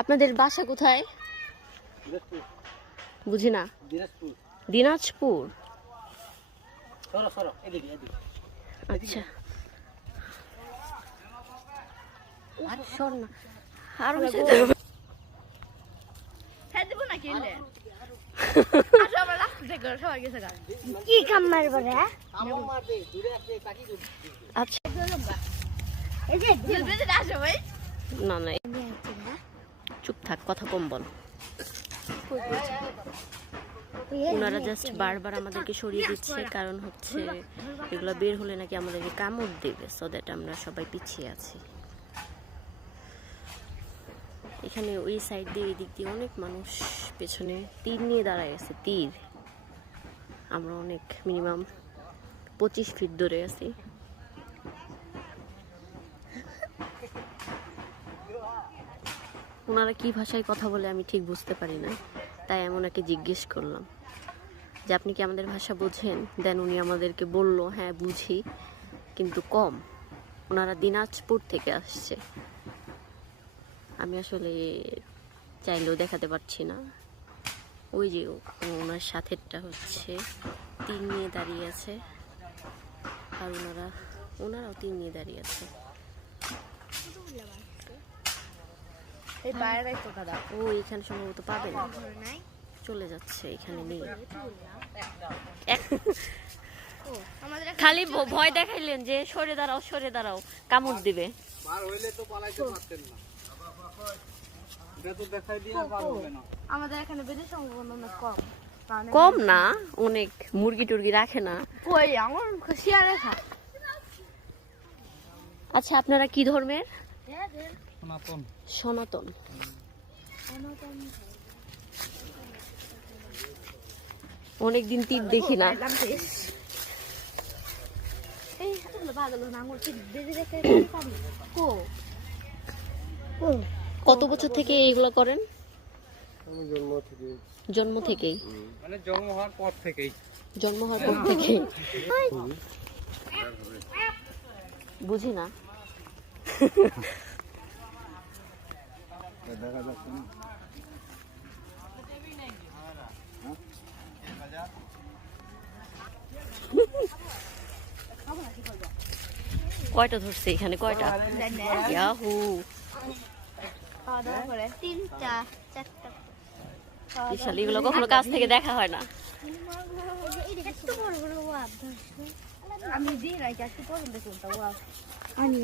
আপনাদের বাসা কোথায়? বুঝি না। দিনাজপুর। আচ্ছা কি কাম মারবো রে? আচ্ছা এই যে না না চুপ থাক, কথা কম বল। ওনারা জাস্ট বারবার আমাদেরকে সরিয়ে দিচ্ছে, কারণ হচ্ছে এগুলো বের হলে নাকি আমাদেরকে কামড় দেবে, সো দ্যাট আমরা সবাই পিছিয়ে আছি। এখানে ওই সাইড দিয়ে এই দিক দিয়ে অনেক মানুষ পেছনে তীর নিয়ে দাঁড়ায় আছে। তীর আমরা অনেক মিনিমাম 25 ফিট দূরে আছি। ওনারা কি ভাষায় কথা বলে আমি ঠিক বুঝতে পারি না, তাই আমি ওনাকে জিজ্ঞেস করলাম যে আপনি কি আমাদের ভাষা বোঝেন। দেন উনি আমাদেরকে বলল হ্যাঁ বুঝি, কিন্তু কম। ওনারা দিনাজপুর থেকে আসছে। আমি আসলে চাইলেও দেখাতে পারছি না। ওই যে ওনার সাথেরটা হচ্ছে তীর নিয়ে দাঁড়িয়ে আছে, আর ওনারাও তীর নিয়ে দাঁড়িয়ে আছে। ও এখানে সম্ভবত পাবে না, চলে যাচ্ছে এখানে নিয়ে। খালি ভয় দেখাইলেন যে সরে দাঁড়াও সরে দাঁড়াও, কামড় দিবে। আমাদের এখানে বেশি সম্ভাবনা কম। কম না, অনেক মুরগি টুরগি রাখে না। কই আমার শিয়ারে খা। আচ্ছা আপনারা কি ধর্মের? সনাতন। সনাতন। অনেকদিন তীর দেখি না। কত বছর থেকে এগুলো করেন? জন্ম থেকেই। মানে জন্ম হওয়ার পর থেকেই। জন্ম হওয়ার পর থেকেই। বুঝি না। দেখা যাচ্ছে না। কয়টা ধরছে এখানে? কয়টা? ইয়াহু। তিনটা চারটা। বিশাল, এগুলো কখনো কাছ থেকে দেখা হয় না। আমি দিই না, একটু পছন্দ করতাম। আমি